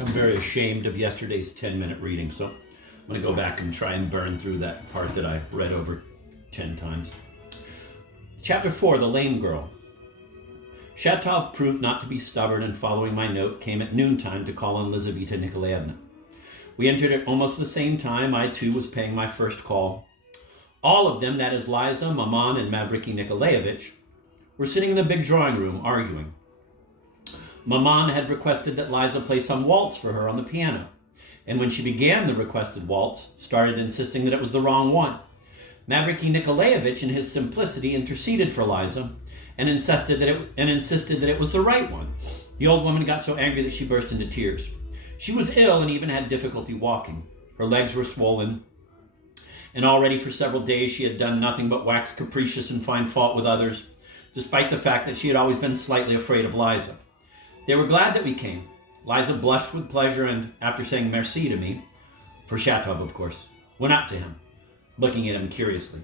I'm very ashamed of yesterday's 10-minute reading, so I'm going to go back and try and burn through that part that I read over 10 times. Chapter 4, The Lame Girl. Shatov proved not to be stubborn, and following my note, came at noontime to call on Lizaveta Nikolaevna. We entered at almost the same time. I, too, was paying my first call. All of them, that is Liza, Maman, and Mavriky Nikolaevich, were sitting in the big drawing room, arguing. Maman had requested that Liza play some waltz for her on the piano, and when she began the requested waltz, started insisting that it was the wrong one. Mavriky Nikolaevich, in his simplicity, interceded for Liza and insisted that it was the right one. The old woman got so angry that she burst into tears. She was ill and even had difficulty walking. Her legs were swollen, and already for several days she had done nothing but wax capricious and find fault with others, despite the fact that she had always been slightly afraid of Liza. They were glad that we came. Liza blushed with pleasure and, after saying merci to me, for Shatov, of course, went up to him, looking at him curiously.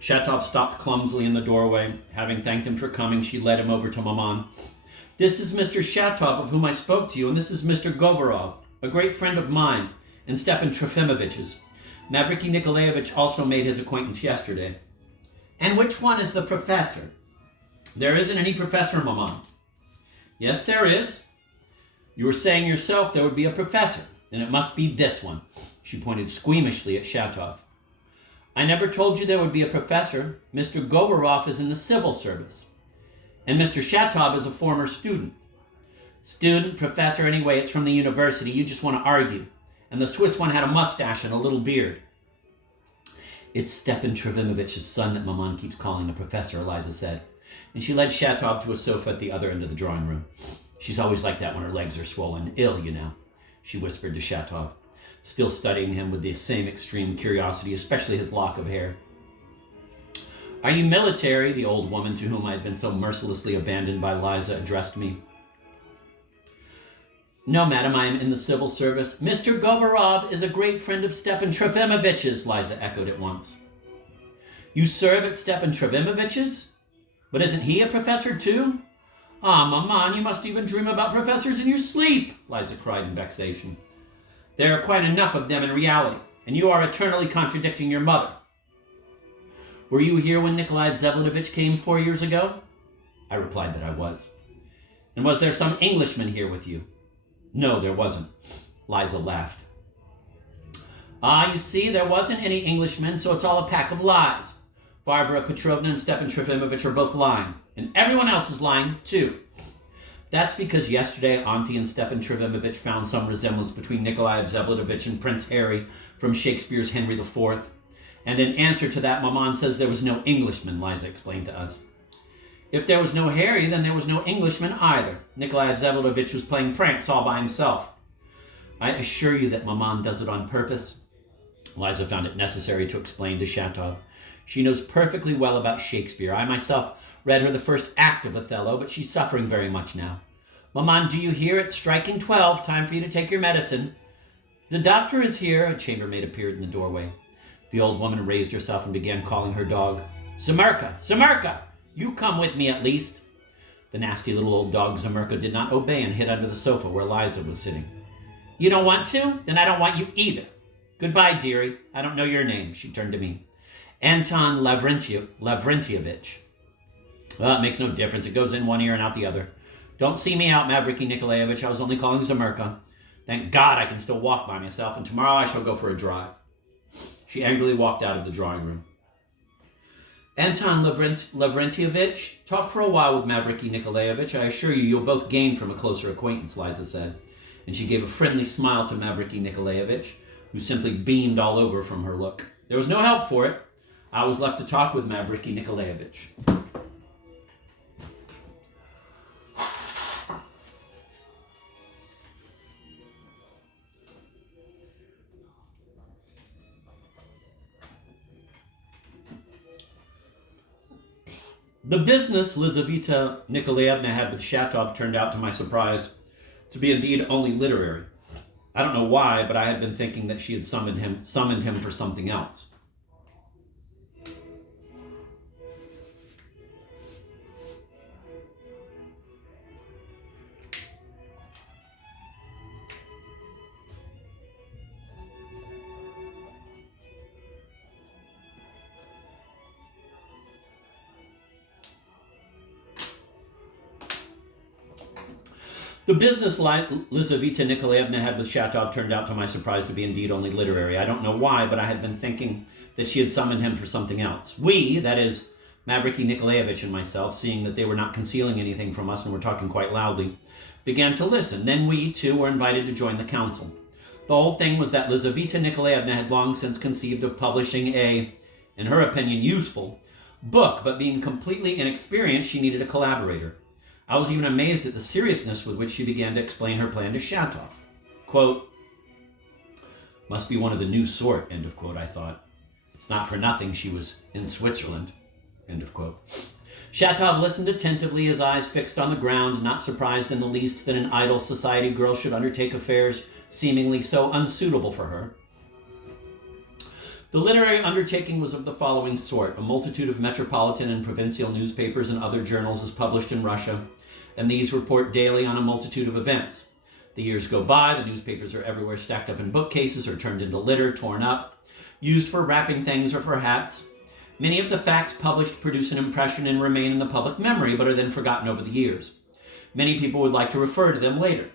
Shatov stopped clumsily in the doorway. Having thanked him for coming, she led him over to Maman. "This is Mr. Shatov, of whom I spoke to you, and this is Mr. Govorov, a great friend of mine, and Stepan Trofimovich's. Mavriky Nikolaevich also made his acquaintance yesterday." "And which one is the professor?" "There isn't any professor, Maman." "Yes, there is. You were saying yourself there would be a professor, and it must be this one." She pointed squeamishly at Shatov. "I never told you there would be a professor. Mr. Govorov is in the civil service, and Mr. Shatov is a former student." "Student, professor, anyway, it's from the university. You just want to argue. And the Swiss one had a mustache and a little beard." "It's Stepan Trofimovich's son that Maman keeps calling a professor," Eliza said, and she led Shatov to a sofa at the other end of the drawing room. "She's always like that when her legs are swollen. Ill, you know," she whispered to Shatov, still studying him with the same extreme curiosity, especially his lock of hair. "Are you military?" the old woman to whom I had been so mercilessly abandoned by Liza addressed me. "No, madam, I am in the civil service." "Mr. Govorov is a great friend of Stepan Trofimovich's," Liza echoed at once. "You serve at Stepan Trofimovich's? But isn't he a professor too?" "Ah, Maman, you must even dream about professors in your sleep," Liza cried in vexation. "There are quite enough of them in reality, and you are eternally contradicting your mother." "Were you here when Nikolai Vsevolodovich came 4 years ago?" I replied that I was. "And was there some Englishman here with you?" "No, there wasn't." Liza laughed. "Ah, you see, there wasn't any Englishman, so it's all a pack of lies. Varvara Petrovna and Stepan Trofimovich are both lying, and everyone else is lying, too. That's because yesterday Auntie and Stepan Trofimovich found some resemblance between Nikolai Vsevolodovich and Prince Harry from Shakespeare's Henry IV. And in answer to that, Maman says there was no Englishman," Liza explained to us. "If there was no Harry, then there was no Englishman either. Nikolai Vsevolodovich was playing pranks all by himself." "I assure you that Maman does it on purpose." Liza found it necessary to explain to Shatov. "She knows perfectly well about Shakespeare. I myself read her the first act of Othello, but she's suffering very much now. Maman, do you hear? It's striking 12. Time for you to take your medicine." "The doctor is here." A chambermaid appeared in the doorway. The old woman raised herself and began calling her dog. "Zemerka! Zemerka! You come with me at least." The nasty little old dog Zemerka did not obey and hid under the sofa where Liza was sitting. "You don't want to? Then I don't want you either. Goodbye, dearie. I don't know your name." She turned to me. "Anton Lavrentievich." "Well, it makes no difference. It goes in one ear and out the other. Don't see me out, Mavriky Nikolaevich. I was only calling Zemerka. Thank God I can still walk by myself, and tomorrow I shall go for a drive." She angrily walked out of the drawing room. "Anton Lavrentievich, talk for a while with Mavriky Nikolaevich. I assure you, you'll both gain from a closer acquaintance," Liza said, and she gave a friendly smile to Mavriky Nikolaevich, who simply beamed all over from her look. There was no help for it. I was left to talk with Mavriky Nikolaevich. The business Lizaveta Nikolaevna had with Shatov turned out, to my surprise, to be indeed only literary. I don't know why, but I had been thinking that she had summoned him for something else. The business Lizaveta Nikolaevna had with Shatov turned out to my surprise to be indeed only literary. I don't know why, but I had been thinking that she had summoned him for something else. We, that is, Mavriky Nikolaevich and myself, seeing that they were not concealing anything from us and were talking quite loudly, began to listen. Then we, too, were invited to join the council. The whole thing was that Lizaveta Nikolaevna had long since conceived of publishing a, in her opinion, useful book, but being completely inexperienced, she needed a collaborator. I was even amazed at the seriousness with which she began to explain her plan to Shatov. Quote, must be one of the new sort, end of quote, I thought. It's not for nothing she was in Switzerland, end of quote. Shatov listened attentively, his eyes fixed on the ground, not surprised in the least that an idle society girl should undertake affairs seemingly so unsuitable for her. The literary undertaking was of the following sort. A multitude of metropolitan and provincial newspapers and other journals is published in Russia, and these report daily on a multitude of events. The years go by, the newspapers are everywhere stacked up in bookcases or turned into litter, torn up, used for wrapping things or for hats. Many of the facts published produce an impression and remain in the public memory, but are then forgotten over the years. Many people would like to refer to them later.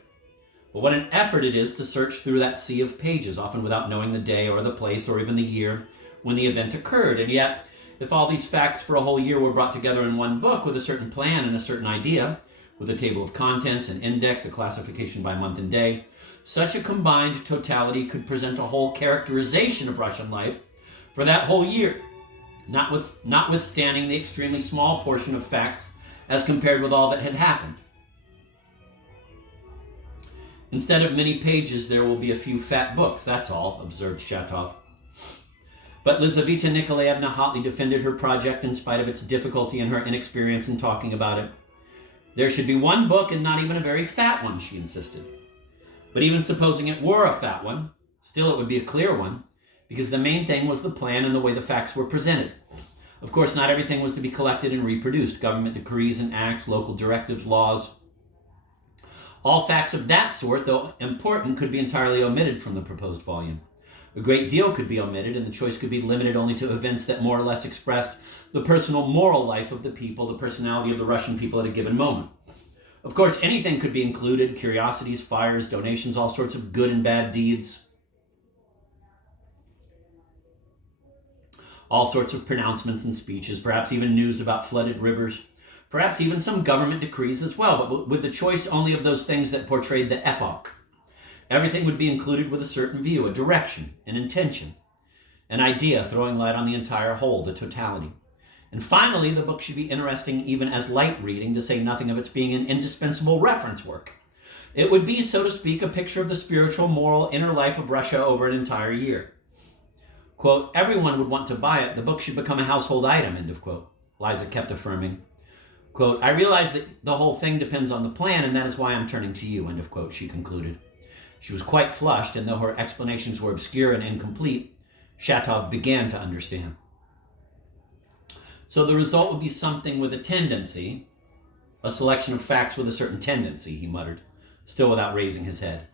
But what an effort it is to search through that sea of pages, often without knowing the day or the place or even the year when the event occurred. And yet, if all these facts for a whole year were brought together in one book with a certain plan and a certain idea, with a table of contents, an index, a classification by month and day, such a combined totality could present a whole characterization of Russian life for that whole year, notwithstanding the extremely small portion of facts as compared with all that had happened. Instead of many pages, there will be a few fat books, that's all, observed Shatov. But Lizaveta Nikolaevna hotly defended her project in spite of its difficulty and her inexperience in talking about it. There should be one book and not even a very fat one, she insisted. But even supposing it were a fat one, still it would be a clear one, because the main thing was the plan and the way the facts were presented. Of course, not everything was to be collected and reproduced. Government decrees and acts, local directives, laws. All facts of that sort, though important, could be entirely omitted from the proposed volume. A great deal could be omitted, and the choice could be limited only to events that more or less expressed the personal moral life of the people, the personality of the Russian people at a given moment. Of course, anything could be included: curiosities, fires, donations, all sorts of good and bad deeds, all sorts of pronouncements and speeches, perhaps even news about flooded rivers, perhaps even some government decrees as well, but with the choice only of those things that portrayed the epoch. Everything would be included with a certain view, a direction, an intention, an idea throwing light on the entire whole, the totality. And finally, the book should be interesting even as light reading, to say nothing of its being an indispensable reference work. It would be, so to speak, a picture of the spiritual, moral, inner life of Russia over an entire year. Quote, everyone would want to buy it. The book should become a household item, end of quote. Liza kept affirming. Quote, I realize that the whole thing depends on the plan, and that is why I'm turning to you, end of quote, she concluded. She was quite flushed, and though her explanations were obscure and incomplete, Shatov began to understand. So the result would be something with a tendency, a selection of facts with a certain tendency, he muttered, still without raising his head.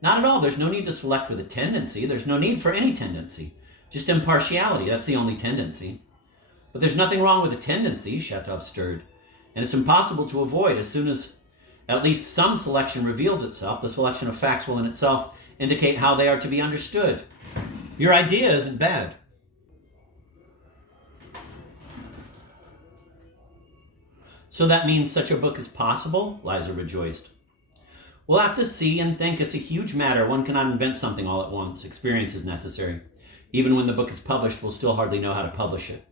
Not at all. There's no need to select with a tendency. There's no need for any tendency. Just impartiality. That's the only tendency. But there's nothing wrong with a tendency, Shatov stirred. And it's impossible to avoid. As soon as at least some selection reveals itself, the selection of facts will in itself indicate how they are to be understood. Your idea isn't bad. So that means such a book is possible? Liza rejoiced. We'll have to see and think. It's a huge matter. One cannot invent something all at once. Experience is necessary. Even when the book is published, we'll still hardly know how to publish it.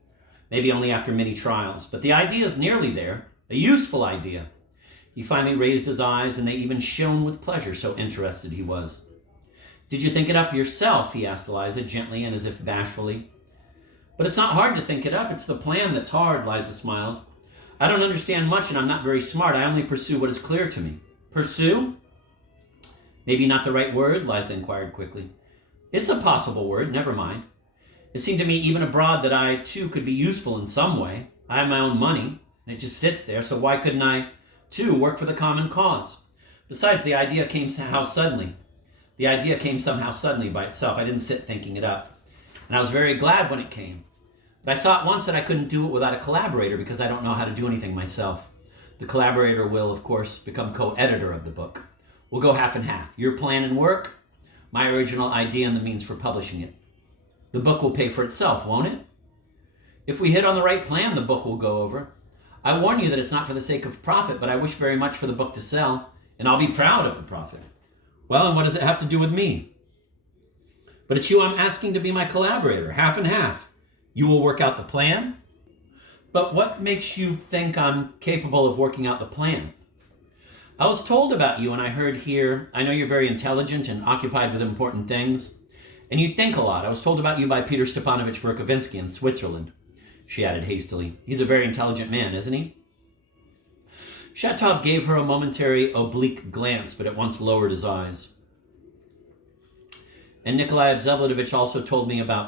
Maybe only after many trials. But the idea is nearly there. A useful idea. He finally raised his eyes, and they even shone with pleasure, so interested he was. Did you think it up yourself? He asked Liza, gently and as if bashfully. But it's not hard to think it up. It's the plan that's hard, Liza smiled. I don't understand much, and I'm not very smart. I only pursue what is clear to me. Pursue? Maybe not the right word? Liza inquired quickly. It's a possible word, never mind. It seemed to me even abroad that I, too, could be useful in some way. I have my own money, and it just sits there, so why couldn't I, too, work for the common cause? Besides, the idea came somehow suddenly. The idea came somehow suddenly by itself. I didn't sit thinking it up. And I was very glad when it came. But I saw at once that I couldn't do it without a collaborator because I don't know how to do anything myself. The collaborator will, of course, become co-editor of the book. We'll go half and half. Your plan and work, my original idea and the means for publishing it. The book will pay for itself, won't it? If we hit on the right plan, the book will go over. I warn you that it's not for the sake of profit, but I wish very much for the book to sell, and I'll be proud of the profit. Well, and what does it have to do with me? But it's you I'm asking to be my collaborator, half and half. You will work out the plan? But what makes you think I'm capable of working out the plan? I was told about you and I heard here, I know you're very intelligent and occupied with important things, and you think a lot. I was told about you by Peter Stepanovich Verkovinsky in Switzerland, she added hastily. He's a very intelligent man, isn't he? Shatov gave her a momentary oblique glance, but at once lowered his eyes. And Nikolai Vsevolodovich also told me a lot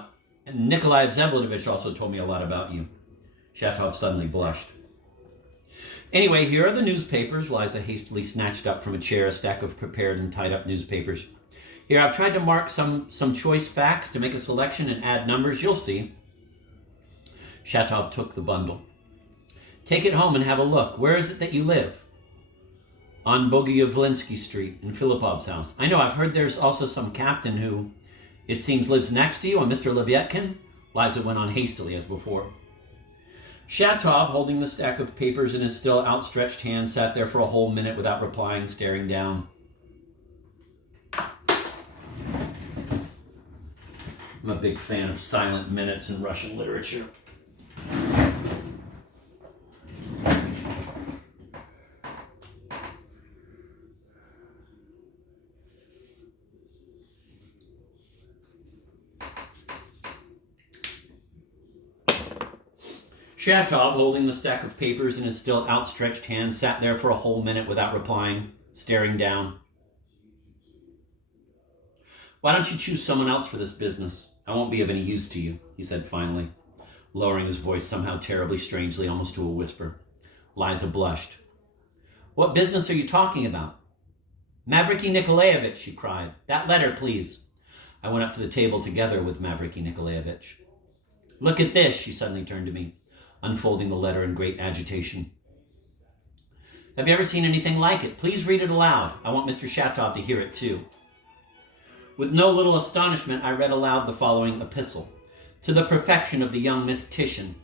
about you. Shatov suddenly blushed. Anyway, here are the newspapers. Liza hastily snatched up from a chair a stack of prepared and tied up newspapers. Here, I've tried to mark some choice facts to make a selection and add numbers. You'll see. Shatov took the bundle. Take it home and have a look. Where is it that you live? On Bogoyavlensky Street, in Filipov's house. I know, I've heard there's also some captain who, it seems, lives next to you, a Mr. Lebyatkin. Liza went on hastily as before. Shatov, holding the stack of papers in his still outstretched hand, sat there for a whole minute without replying, staring down. I'm a big fan of silent minutes in Russian literature. Shatov, holding the stack of papers in his still outstretched hand, sat there for a whole minute without replying, staring down. Why don't you choose someone else for this business? I won't be of any use to you, he said finally, lowering his voice somehow terribly strangely, almost to a whisper. Liza blushed. What business are you talking about? Mavriky Nikolaevich, she cried. That letter, please. I went up to the table together with Mavriky Nikolaevich. Look at this, she suddenly turned to me, unfolding the letter in great agitation. Have you ever seen anything like it? Please read it aloud. I want Mr. Shatov to hear it too. With no little astonishment, I read aloud the following epistle. To the perfection of the young Miss Titian.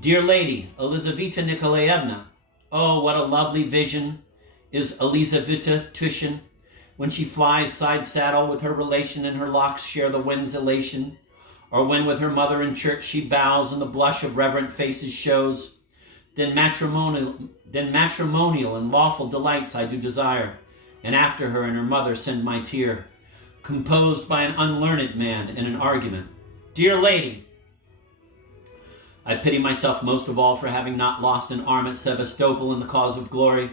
Dear lady, Elizaveta Nikolaevna, oh, what a lovely vision is Elizaveta Titian, when she flies side saddle with her relation and her locks share the wind's elation, or when with her mother in church she bows and the blush of reverent faces shows. Then matrimonial and lawful delights I do desire, and after her and her mother send my tear, composed by an unlearned man in an argument. Dear lady, I pity myself most of all for having not lost an arm at Sevastopol in the cause of glory,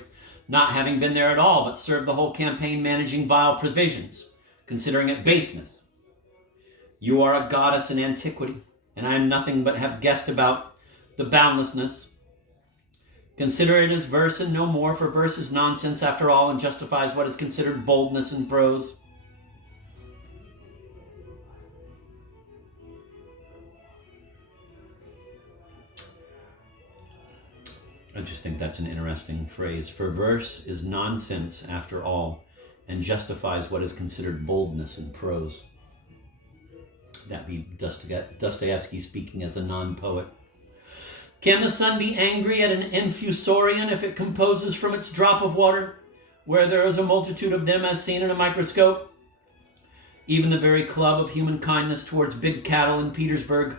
not having been there at all, but served the whole campaign managing vile provisions, considering it baseness. You are a goddess in antiquity, and I am nothing but have guessed about the boundlessness. Consider it as verse and no more, for verse is nonsense after all and justifies what is considered boldness in prose. I just think that's an interesting phrase. For verse is nonsense after all and justifies what is considered boldness in prose. That'd be Dostoevsky speaking as a non-poet. Can the sun be angry at an infusorian if it composes from its drop of water, where there is a multitude of them as seen in a microscope? Even the very club of human kindness towards big cattle in Petersburg.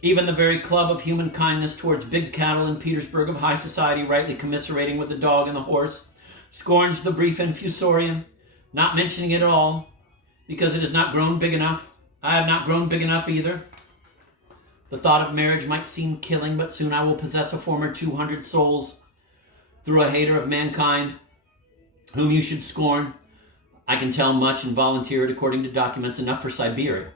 Even the very club of human kindness towards big cattle in Petersburg of high society, rightly commiserating with the dog and the horse, scorns the brief infusorian, not mentioning it at all, because it has not grown big enough. I have not grown big enough either. The thought of marriage might seem killing, but soon I will possess a former 200 souls through a hater of mankind, whom you should scorn. I can tell much and volunteer it according to documents enough for Siberia.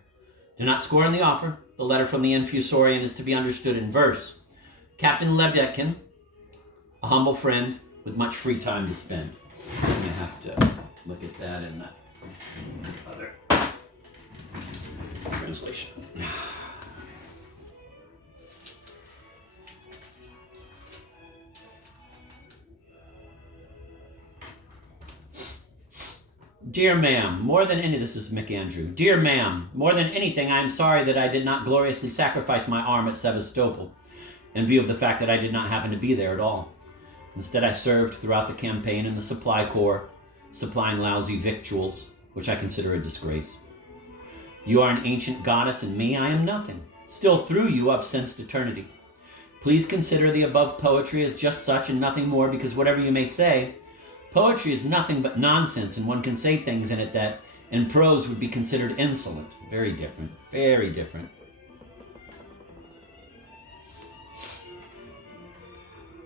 Do not scorn the offer. The letter from the infusorian is to be understood in verse. Captain Lebyatkin, a humble friend with much free time to spend. I'm going to have to look at that in that other translation. Dear ma'am, this is McAndrew. Dear ma'am, more than anything, I am sorry that I did not gloriously sacrifice my arm at Sevastopol, in view of the fact that I did not happen to be there at all. Instead, I served throughout the campaign in the supply corps, supplying lousy victuals, which I consider a disgrace. You are an ancient goddess, and me, I am nothing. Still, through you, I've sensed eternity. Please consider the above poetry as just such and nothing more, because whatever you may say, poetry is nothing but nonsense, and one can say things in it that in prose would be considered insolent. Very different. Very different.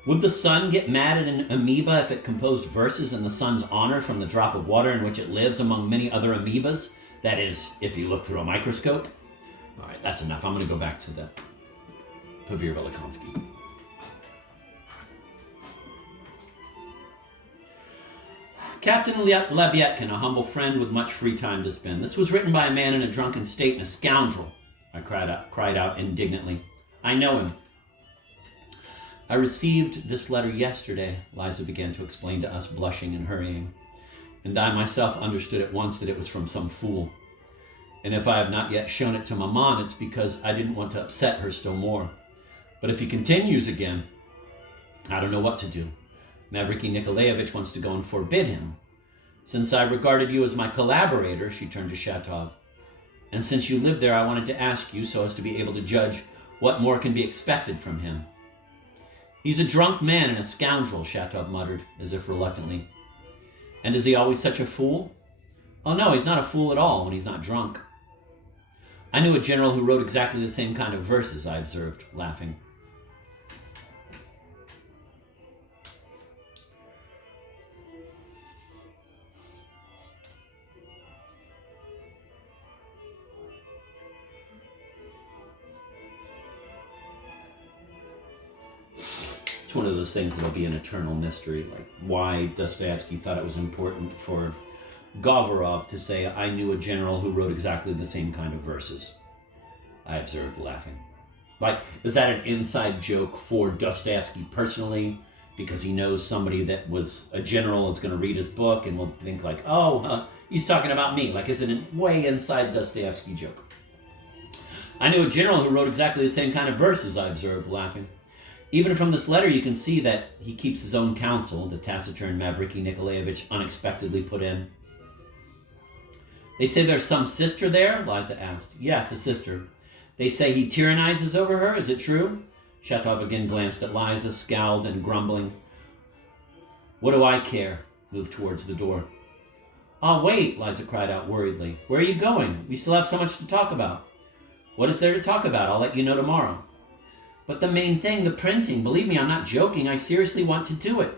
Would the sun get mad at an amoeba if it composed verses in the sun's honor from the drop of water in which it lives among many other amoebas? That is, if you look through a microscope. All right, that's enough. I'm going to go back to the Paveer Velikonski. Captain Lebyetkin, a humble friend with much free time to spend. This was written by a man in a drunken state and a scoundrel, I cried out indignantly. I know him. I received this letter yesterday, Liza began to explain to us, blushing and hurrying. And I myself understood at once that it was from some fool. And if I have not yet shown it to Maman, it's because I didn't want to upset her still more. But if he continues again, I don't know what to do. Mavriky Nikolaevich wants to go and forbid him. Since I regarded you as my collaborator, she turned to Shatov, and since you lived there, I wanted to ask you so as to be able to judge what more can be expected from him. He's a drunk man and a scoundrel, Shatov muttered, as if reluctantly. And is he always such a fool? Oh no, he's not a fool at all when he's not drunk. I knew a general who wrote exactly the same kind of verses, I observed, laughing. It's one of those things that'll be an eternal mystery, like why Dostoevsky thought it was important for Govorov to say, I knew a general who wrote exactly the same kind of verses. I observed, laughing. Like, is that an inside joke for Dostoevsky personally? Because he knows somebody that was a general is going to read his book and will think like, he's talking about me. Like, is it a way inside Dostoevsky joke? I knew a general who wrote exactly the same kind of verses, I observed, laughing. Even from this letter, you can see that he keeps his own counsel, the taciturn Mavriky Nikolaevich unexpectedly put in. They say there's some sister there? Liza asked. Yes, a sister. They say he tyrannizes over her. Is it true? Shatov again glanced at Liza, scowled and grumbling. What do I care? Moved towards the door. Oh, wait, Liza cried out worriedly. Where are you going? We still have so much to talk about. What is there to talk about? I'll let you know tomorrow. But the main thing, the printing. Believe me, I'm not joking. I seriously want to do it.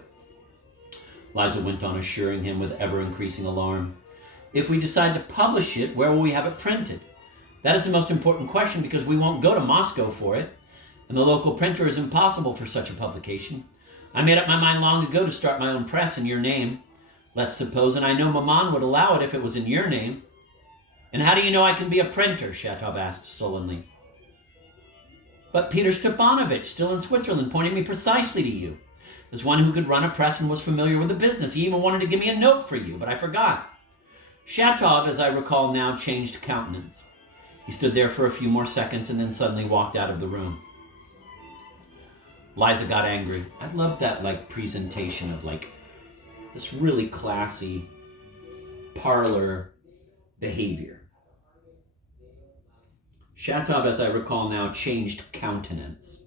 Liza went on, assuring him with ever-increasing alarm. If we decide to publish it, where will we have it printed? That is the most important question because we won't go to Moscow for it, and the local printer is impossible for such a publication. I made up my mind long ago to start my own press in your name. Let's suppose, and I know Maman would allow it if it was in your name. And how do you know I can be a printer? Shatov asked sullenly. But Peter Stepanovich, still in Switzerland, pointed me precisely to you, as one who could run a press and was familiar with the business. He even wanted to give me a note for you, but I forgot. Shatov, as I recall now, changed countenance. He stood there for a few more seconds and then suddenly walked out of the room. Liza got angry. I loved that presentation of this really classy parlor behavior. Shatov, as I recall now, changed countenance.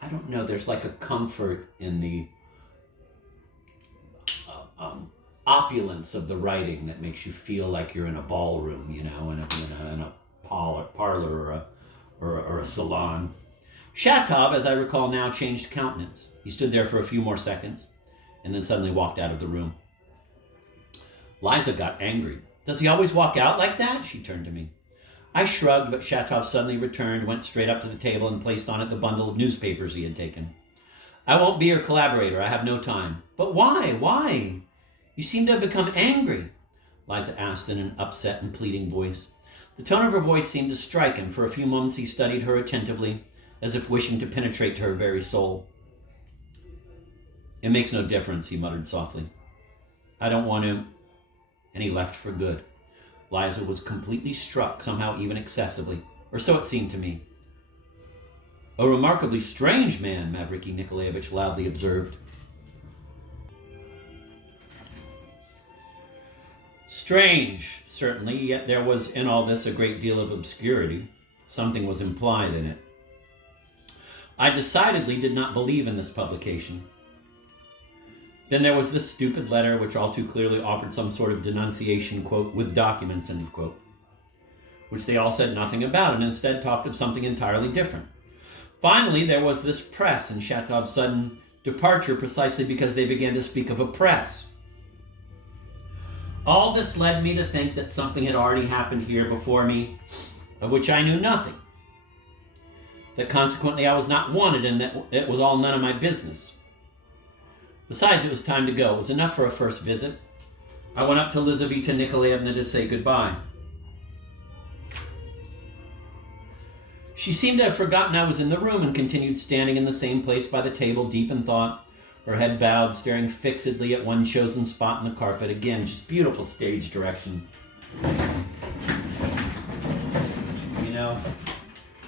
I don't know, there's a comfort in the opulence of the writing that makes you feel like you're in a ballroom, in a parlor or a salon. Shatov, as I recall now, changed countenance. He stood there for a few more seconds and then suddenly walked out of the room. Liza got angry. Does he always walk out like that? She turned to me. I shrugged, but Shatov suddenly returned, went straight up to the table and placed on it the bundle of newspapers he had taken. I won't be your collaborator. I have no time. But why? Why? You seem to have become angry, Liza asked in an upset and pleading voice. The tone of her voice seemed to strike him. For a few moments he studied her attentively, as if wishing to penetrate to her very soul. It makes no difference, he muttered softly. I don't want to. And he left for good. Liza was completely struck, somehow even excessively, or so it seemed to me. A remarkably strange man, Mavriky Nikolaevich loudly observed. Strange, certainly, yet there was in all this a great deal of obscurity. Something was implied in it. I decidedly did not believe in this publication. Then there was this stupid letter which all too clearly offered some sort of denunciation, quote, with documents, end of quote, which they all said nothing about and instead talked of something entirely different. Finally, there was this press and Shatov's sudden departure precisely because they began to speak of a press. All this led me to think that something had already happened here before me, of which I knew nothing. That consequently I was not wanted and that it was all none of my business. Besides, it was time to go. It was enough for a first visit. I went up to Lizaveta Nikolaevna to say goodbye. She seemed to have forgotten I was in the room and continued standing in the same place by the table, deep in thought, her head bowed, staring fixedly at one chosen spot in the carpet. Again, just beautiful stage direction. You know,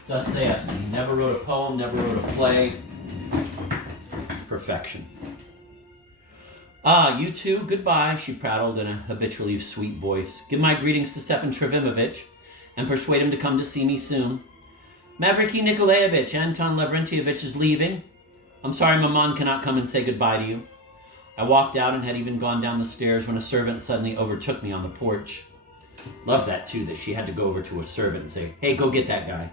Dostoevsky never wrote a poem, never wrote a play. Perfection. Ah, you too, goodbye, she prattled in a habitually sweet voice. Give my greetings to Stepan Trofimovich and persuade him to come to see me soon. Mavriky Nikolaevich, Anton Lavrentievich is leaving. I'm sorry Maman cannot come and say goodbye to you. I walked out and had even gone down the stairs when a servant suddenly overtook me on the porch. Love that too, that she had to go over to a servant and say, hey, go get that guy.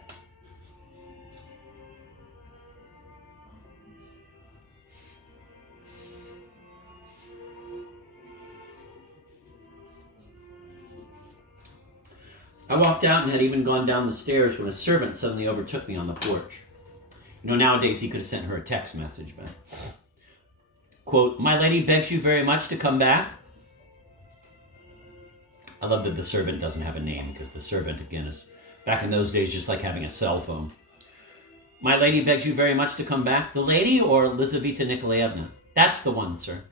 I walked out and had even gone down the stairs when a servant suddenly overtook me on the porch. You know, nowadays he could have sent her a text message, but... Quote, my lady begs you very much to come back. I love that the servant doesn't have a name, because the servant, again, is back in those days just like having a cell phone. My lady begs you very much to come back. The lady or Lizaveta Nikolaevna? That's the one, sir.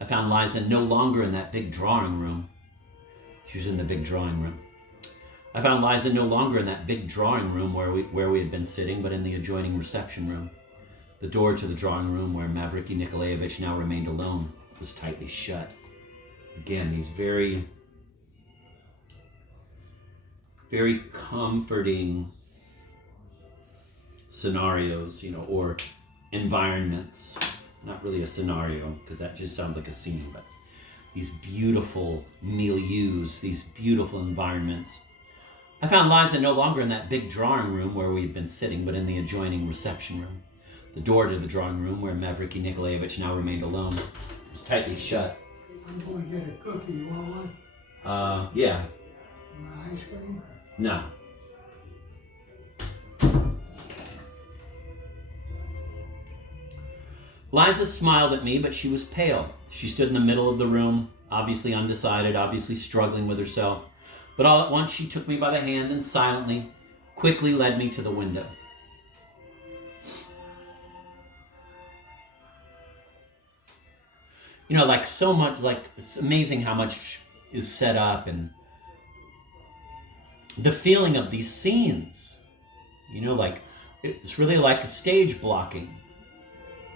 I found Liza no longer in that big drawing room. She was in the big drawing room. I found Liza no longer in that big drawing room where we had been sitting, but in the adjoining reception room. The door to the drawing room where Mavriky Nikolaevich now remained alone was tightly shut. Again, these very, very comforting scenarios, you know, or environments. Not really a scenario, because that just sounds like a scene, but these beautiful milieus, these beautiful environments. I found Liza no longer in that big drawing room where we had been sitting, but in the adjoining reception room. The door to the drawing room where Mavriky Nikolaevich now remained alone was tightly shut. I'm going to get a cookie. You want one? Yeah. You want ice cream? No. Liza smiled at me, but she was pale. She stood in the middle of the room, obviously undecided, obviously struggling with herself. But all at once she took me by the hand and silently, quickly led me to the window. You know, like so much, like it's amazing how much is set up and the feeling of these scenes. You know, like it's really like a stage blocking.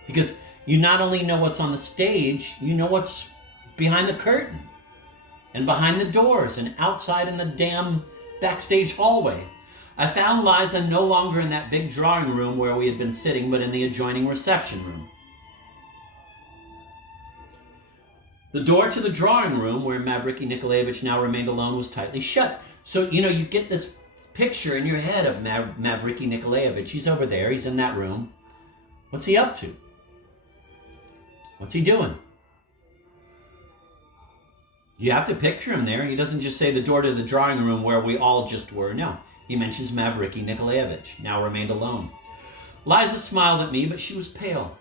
Because you not only know what's on the stage, you know what's behind the curtain. And behind the doors, and outside in the damn backstage hallway. I found Liza no longer in that big drawing room where we had been sitting, but in the adjoining reception room. The door to the drawing room where Mavriky Nikolaevich now remained alone was tightly shut. So, you know, you get this picture in your head of Mavriky Nikolaevich. He's over there, he's in that room. What's he up to? What's he doing? You have to picture him there. He doesn't just say the door to the drawing room where we all just were. No, he mentions Mavriky Nikolaevich, now remained alone. Liza smiled at me, but she was pale.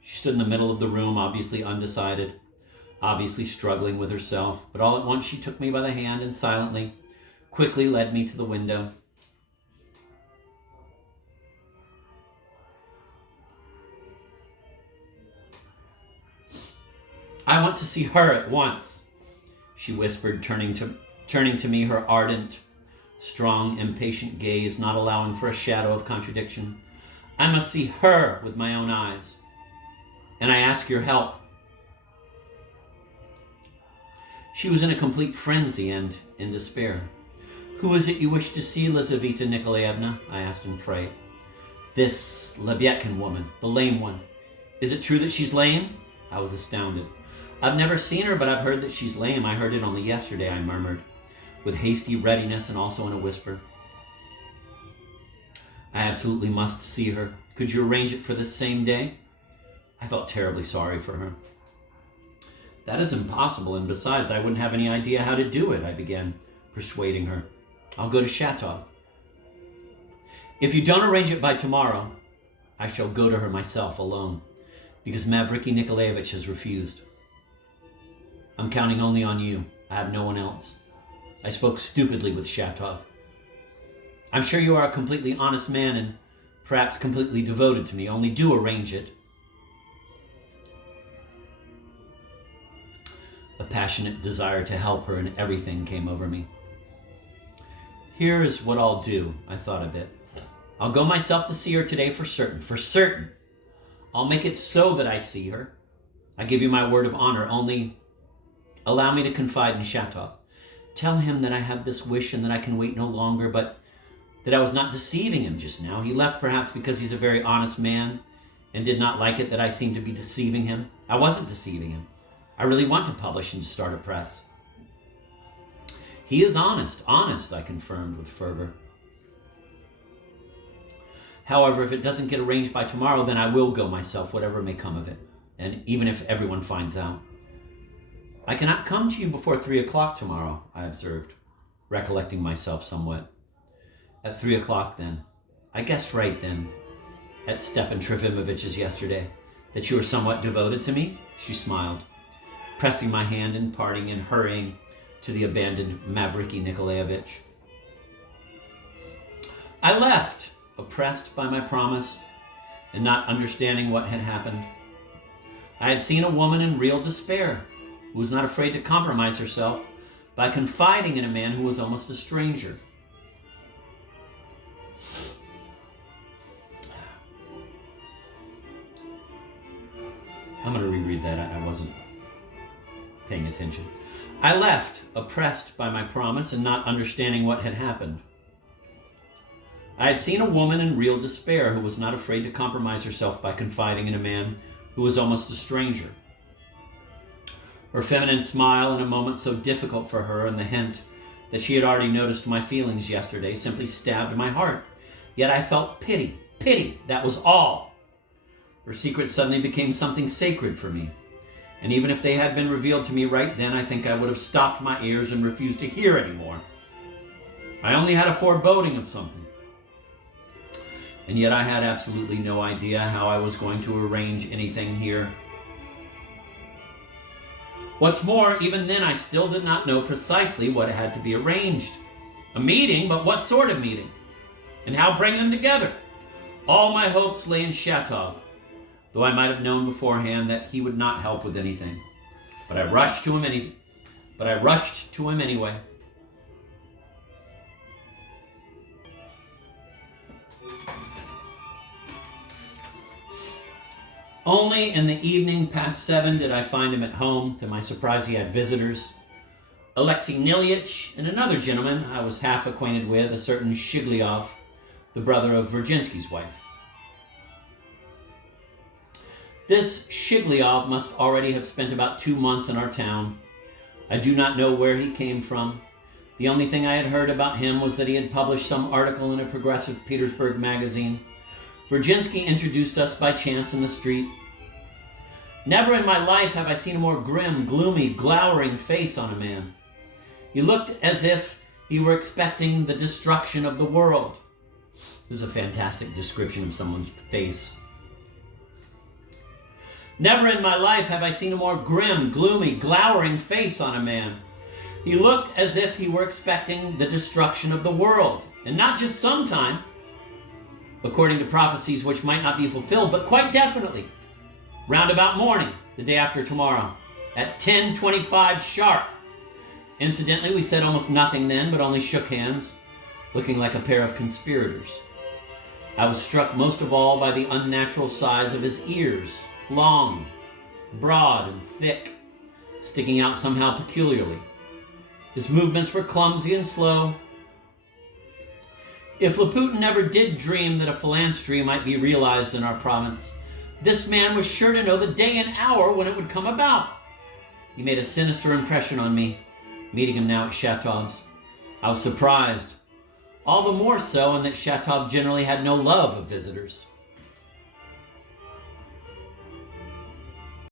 She stood in the middle of the room, obviously undecided, obviously struggling with herself. But all at once she took me by the hand and silently, quickly led me to the window. I want to see her at once, she whispered, turning to me, her ardent, strong, impatient gaze not allowing for a shadow of contradiction. I must see her with my own eyes. And I ask your help. She was in a complete frenzy and in despair. Who is it you wish to see, Lizaveta Nikolaevna? I asked in fright. This Lebyadkin woman, the lame one. Is it true that she's lame? I was astounded. I've never seen her, but I've heard that she's lame. I heard it only yesterday, I murmured, with hasty readiness and also in a whisper. I absolutely must see her. Could you arrange it for this same day? I felt terribly sorry for her. That is impossible, and besides, I wouldn't have any idea how to do it, I began, persuading her. I'll go to Shatov. If you don't arrange it by tomorrow, I shall go to her myself alone, because Mavriky Nikolaevich has refused. I'm counting only on you. I have no one else. I spoke stupidly with Shatov. I'm sure you are a completely honest man and perhaps completely devoted to me. Only do arrange it. A passionate desire to help her in everything came over me. Here is what I'll do, I thought a bit. I'll go myself to see her today for certain. For certain. I'll make it so that I see her. I give you my word of honor. Only allow me to confide in Shatov. Tell him that I have this wish and that I can wait no longer, but that I was not deceiving him just now. He left perhaps because he's a very honest man and did not like it that I seemed to be deceiving him. I wasn't deceiving him. I really want to publish and start a press. He is honest, I confirmed with fervor. However, if it doesn't get arranged by tomorrow, then I will go myself, whatever may come of it, and even if everyone finds out. I cannot come to you before 3 o'clock tomorrow, I observed, recollecting myself somewhat. At 3 o'clock, then. I guessed right, then, at Stepan Trofimovich's yesterday, that you were somewhat devoted to me? She smiled, pressing my hand in parting and hurrying to the abandoned Mavriky Nikolaevich. I left, oppressed by my promise and not understanding what had happened. I had seen a woman in real despair who was not afraid to compromise herself by confiding in a man who was almost a stranger. I'm going to reread that. I wasn't paying attention. I left, oppressed by my promise and not understanding what had happened. I had seen a woman in real despair who was not afraid to compromise herself by confiding in a man who was almost a stranger. Her feminine smile in a moment so difficult for her and the hint that she had already noticed my feelings yesterday simply stabbed my heart. Yet I felt pity, that was all. Her secret suddenly became something sacred for me. And even if they had been revealed to me right then, I think I would have stopped my ears and refused to hear anymore. I only had a foreboding of something. And yet I had absolutely no idea how I was going to arrange anything here. What's more, even then I still did not know precisely what had to be arranged. A meeting, but what sort of meeting? And how bring them together? All my hopes lay in Shatov, though I might have known beforehand that he would not help with anything. But I rushed to him anyway. Only in the evening past 7 did I find him at home. To my surprise, he had visitors. Alexei Nilyich and another gentleman I was half acquainted with, a certain Shigliov, the brother of Virginsky's wife. This Shigliov must already have spent about 2 months in our town. I do not know where he came from. The only thing I had heard about him was that he had published some article in a progressive Petersburg magazine. Virginsky introduced us by chance in the street. Never in my life have I seen a more grim, gloomy, glowering face on a man. He looked as if he were expecting the destruction of the world. This is a fantastic description of someone's face. Never in my life have I seen a more grim, gloomy, glowering face on a man. He looked as if he were expecting the destruction of the world, and not just sometime, according to prophecies which might not be fulfilled, but quite definitely, round about morning, the day after tomorrow. at 10:25 sharp. Incidentally, we said almost nothing then, but only shook hands, looking like a pair of conspirators. I was struck most of all by the unnatural size of his ears, long, broad, and thick, sticking out somehow peculiarly. His movements were clumsy and slow. If Laputin never did dream that a phalanstery might be realized in our province, this man was sure to know the day and hour when it would come about. He made a sinister impression on me, meeting him now at Shatov's. I was surprised, all the more so in that Shatov generally had no love of visitors.